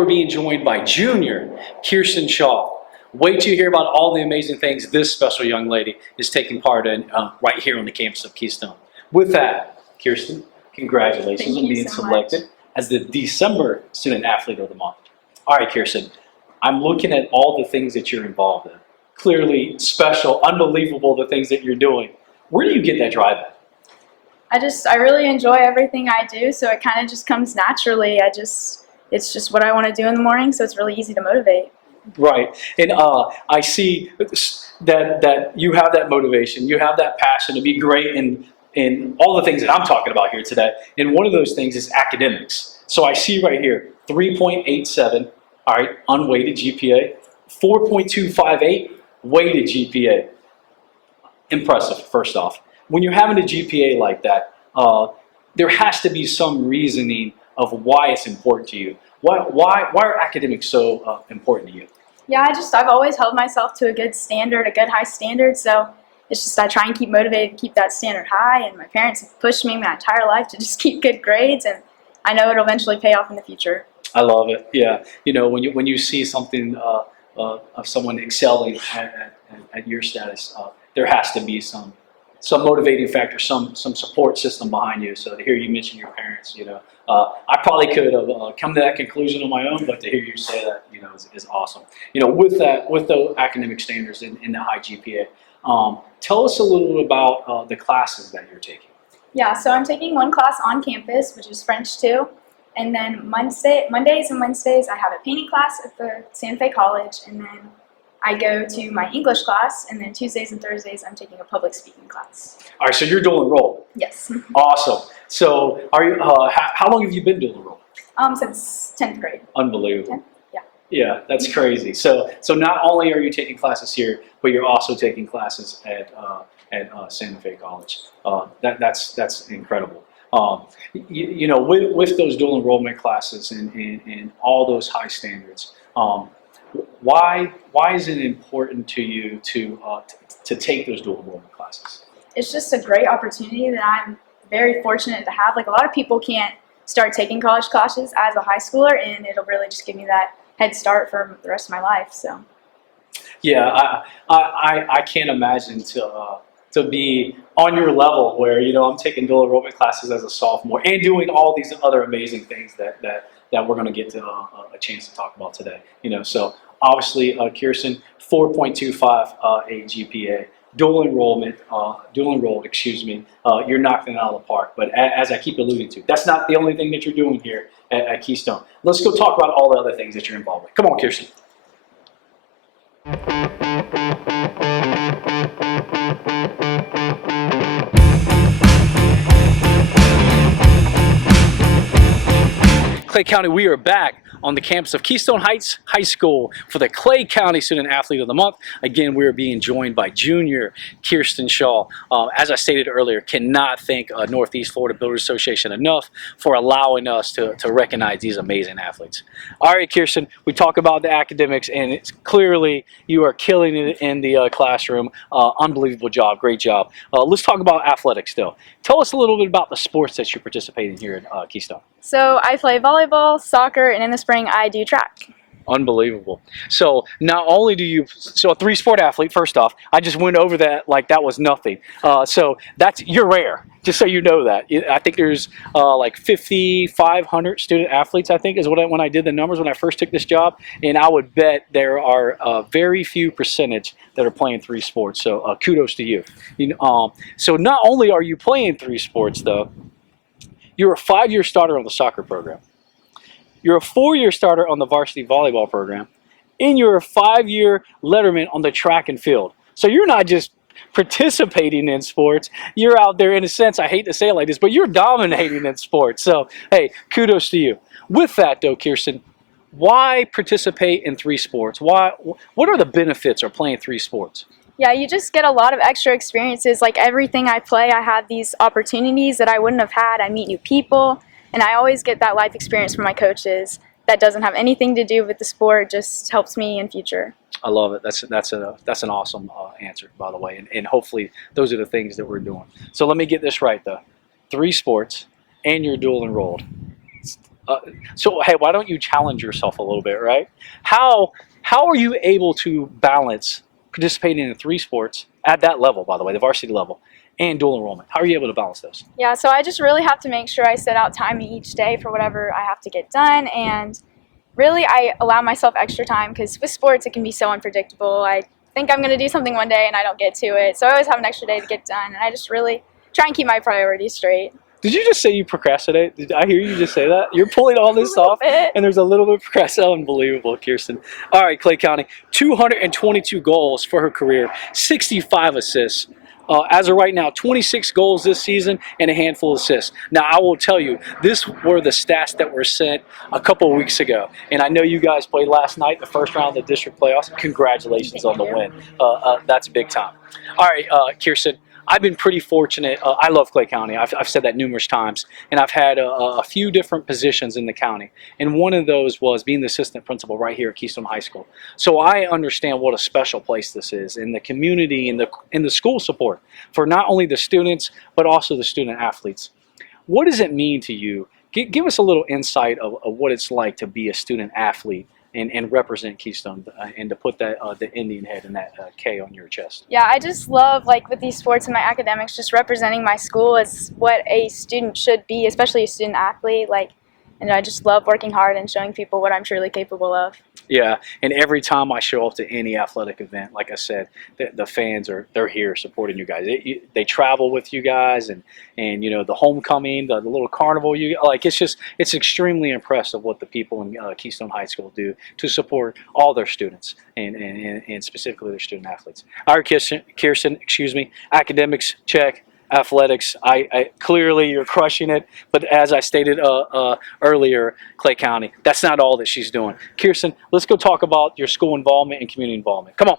we're being joined by junior Kiersten Shaw. Wait till you hear about all the amazing things this special young lady is taking part in right here on the campus of Keystone. With that, Kiersten, congratulations on being selected as the December Student Athlete of the Month. All right, Kiersten, I'm looking at all the things that you're involved in. Clearly special, unbelievable, the things that you're doing. Where do you get that drive at? I really enjoy everything I do, so it kind of just comes naturally. It's just what I want to do in the morning, so it's really easy to motivate. Right, and I see that you have that motivation, you have that passion to be great in all the things that I'm talking about here today. And one of those things is academics. So I see right here, 3.87, all right, unweighted GPA, 4.258 weighted GPA. Impressive, first off. When you're having a GPA like that, there has to be some reasoning of why it's important to you. Why are academics so important to you? Yeah, I've always held myself to a good standard, a good high standard, so it's just I try and keep motivated, keep that standard high, and my parents have pushed me my entire life to just keep good grades, and I know it'll eventually pay off in the future. I love it, yeah. You know, when you see something of someone excelling at your status, there has to be some motivating factor, some support system behind you. So to hear you mention your parents, you know, I probably could have come to that conclusion on my own, but to hear you say that, you know, is awesome. You know, with the academic standards in the high GPA, tell us a little bit about the classes that you're taking. Yeah, so I'm taking one class on campus, which is French 2, and then Mondays and Wednesdays I have a painting class at the Santa Fe College, and then I go to my English class, and then Tuesdays and Thursdays I'm taking a public speaking class. All right, so you're dual enrolled. Yes. Awesome. So are you? How long have you been dual enrolled? Since 10th grade. Unbelievable. 10th? Yeah. Yeah, that's crazy. So not only are you taking classes here, but you're also taking classes at Santa Fe College. That's incredible. You know, with those dual enrollment classes and all those high standards, why is it important to you to take those dual enrollment classes? It's just a great opportunity that I'm very fortunate to have. Like, a lot of people can't start taking college classes as a high schooler, and it'll really just give me that head start for the rest of my life. So. Yeah, I can't imagine to be on your level where, you know, I'm taking dual enrollment classes as a sophomore and doing all these other amazing things that we're going to get to a chance to talk about today. You know, so obviously, Kiersten, 4.25 a GPA, dual enrolled, excuse me. You're knocking it out of the park. But as I keep alluding to, that's not the only thing that you're doing here at Keystone. Let's go talk about all the other things that you're involved with. Come on, Kiersten. Clay County, we are back on the campus of Keystone Heights High School for the Clay County Student Athlete of the Month. Again, we are being joined by junior Kiersten Shaw. As I stated earlier, cannot thank Northeast Florida Builders Association enough for allowing us to recognize these amazing athletes. All right, Kiersten, we talk about the academics, and it's clearly you are killing it in the classroom. Unbelievable job, great job. Let's talk about athletics still. Tell us a little bit about the sports that you participate in here at Keystone. So I play volleyball, soccer, and in the spring I do track. Unbelievable. So not only do you, so a three-sport athlete, first off, I just went over that like that was nothing. So you're rare, just so you know that. I think there's like 5,500 student athletes, I think, is when I did the numbers when I first took this job. And I would bet there are very few percentage that are playing three sports. So kudos to you. So not only are you playing three sports, though, you're a 5-year starter on the soccer program. You're a 4-year starter on the varsity volleyball program. And you're a 5-year letterman on the track and field. So you're not just participating in sports. You're out there, in a sense, I hate to say it like this, but you're dominating in sports. So, hey, kudos to you. With that, though, Kiersten, why participate in three sports? What are the benefits of playing three sports? Yeah, you just get a lot of extra experiences. Like, everything I play, I have these opportunities that I wouldn't have had. I meet new people, and I always get that life experience from my coaches that doesn't have anything to do with the sport, just helps me in future. I love it. That's an awesome answer, by the way, and hopefully those are the things that we're doing. So let me get this right, though. 3 sports, and you're dual enrolled. So hey, why don't you challenge yourself a little bit, right? How are you able to balance participating in 3 sports at that level, by the way, the varsity level, and dual enrollment? How are you able to balance those? Yeah, so I just really have to make sure I set out time each day for whatever I have to get done, and really I allow myself extra time because with sports it can be so unpredictable. I think I'm going to do something one day and I don't get to it, so I always have an extra day to get done, and I just really try and keep my priorities straight. Did you just say you procrastinate? Did I hear you just say that? You're pulling all this off, bit. and there's a little bit of procrastination. Unbelievable, Kiersten. All right, Clay County, 222 goals for her career, 65 assists. As of right now, 26 goals this season and a handful of assists. Now, I will tell you, this were the stats that were sent a couple of weeks ago. And I know you guys played last night, the first round of the district playoffs. Congratulations on the win. That's big time. All right, Kiersten. I've been pretty fortunate. I love Clay County. I've said that numerous times, and I've had a few different positions in the county. And one of those was being the assistant principal right here at Kiersten High School. So I understand what a special place this is, and the community and the school support for not only the students but also the student athletes. What does it mean to you? Give us a little insight of what it's like to be a student athlete and represent Keystone, and to put that the Indian head and that K on your chest. Yeah, I just love, like, with these sports and my academics, just representing my school as what a student should be, especially a student athlete. Like, and I just love working hard and showing people what I'm truly capable of. Yeah, and every time I show up to any athletic event, like I said, the fans they're here supporting you guys. They travel with you guys, and you know, the homecoming, the little carnival. It's extremely impressive what the people in Keystone High School do to support all their students and specifically their student athletes. All right, Kiersten, excuse me, academics check. Athletics, I clearly you're crushing it, but as I stated earlier, Clay County, that's not all that she's doing. Kiersten, let's go talk about your school involvement and community involvement. Come on.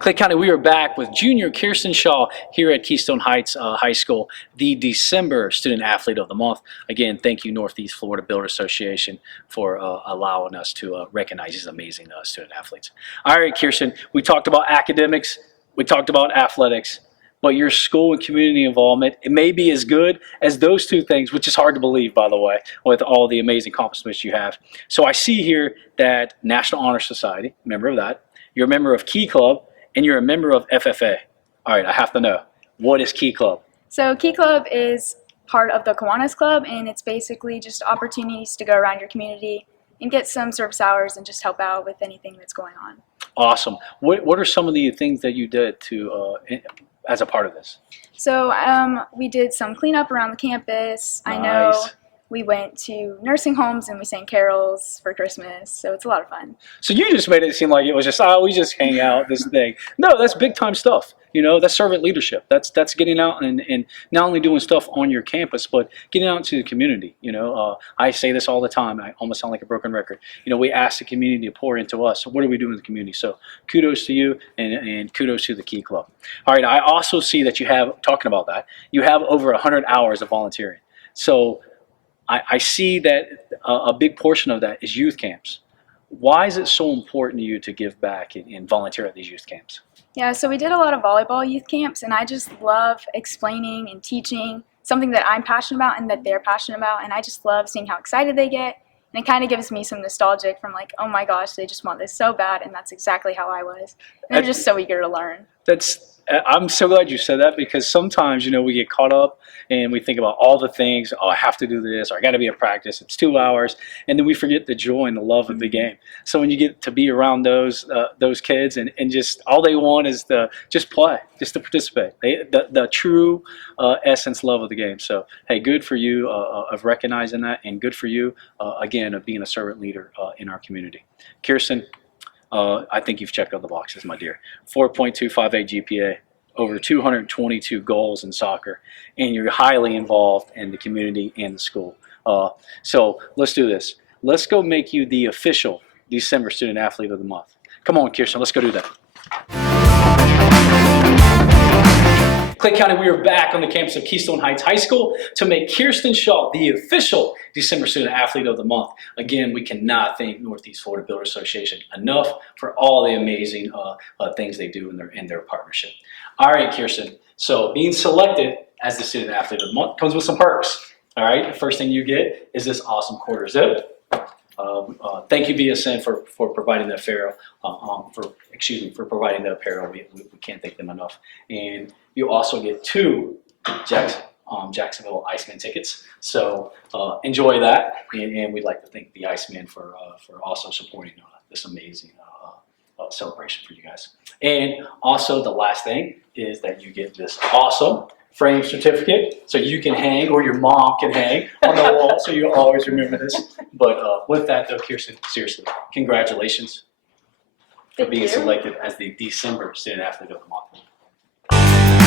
Clay County, we are back with junior Kiersten Shaw here at Keystone Heights High School, the December Student Athlete of the Month. Again, thank you Northeast Florida Builder Association for allowing us to recognize these amazing student athletes. All right, Kiersten, we talked about academics, we talked about athletics, but your school and community involvement, it may be as good as those two things, which is hard to believe, by the way, with all the amazing accomplishments you have. So I see here that National Honor Society, member of that, you're a member of Key Club, and you're a member of FFA. All right, I have to know, what is Key Club? So Key Club is part of the Kiwanis Club, and it's basically just opportunities to go around your community and get some service hours and just help out with anything that's going on. Awesome. What are some of the things that you did to as a part of this? So we did some cleanup around the campus. Nice. I know we went to nursing homes and we sang carols for Christmas, so it's a lot of fun. So you just made it seem like it was just, we just hang out, this thing. No, that's big time stuff. You know, that's servant leadership. That's getting out and not only doing stuff on your campus, but getting out into the community. You know, I say this all the time. I almost sound like a broken record. You know, we ask the community to pour into us. So what are we doing in the community? So kudos to you and kudos to the Key Club. All right, I also see that you have, talking about that, you have over 100 hours of volunteering. So I see that a big portion of that is youth camps. Why is it so important to you to give back and volunteer at these youth camps? Yeah, so we did a lot of volleyball youth camps, and I just love explaining and teaching something that I'm passionate about and that they're passionate about, and I just love seeing how excited they get, and it kind of gives me some nostalgic from like, oh my gosh, they just want this so bad, and that's exactly how I was. And they're just so eager to learn. I'm so glad you said that, because sometimes, you know, we get caught up and we think about all the things. Oh, I have to do this, or I got to be at practice. It's 2 hours, and then we forget the joy and the love of the game. So when you get to be around those kids and just all they want is to just play, just to participate. The true essence love of the game. So hey, good for you of recognizing that, and good for you again of being a servant leader in our community. Kiersten, I think you've checked all the boxes, my dear. 4.258 GPA, over 222 goals in soccer, and you're highly involved in the community and the school. So let's do this. Let's go make you the official December Student Athlete of the Month. Come on, Kiersten, let's go do that. Clay County, we are back on the campus of Keystone Heights High School to make Kiersten Shaw the official December Student Athlete of the Month. Again, we cannot thank Northeast Florida Builder Association enough for all the amazing things they do in their partnership. All right, Kiersten. So being selected as the Student Athlete of the Month comes with some perks. All right, the first thing you get is this awesome quarter zip. Thank you, BSN, for providing the apparel. For providing the apparel. We can't thank them enough. And you also get 2 Jacksonville Iceman tickets. So enjoy that, and we'd like to thank the Iceman for also supporting this amazing celebration for you guys. And also, the last thing is that you get this awesome frame certificate, so you can hang, or your mom can hang on the wall, so you always remember this. But with that, though, Kiersten, seriously, congratulations for being selected as the December Student Athlete of the Month.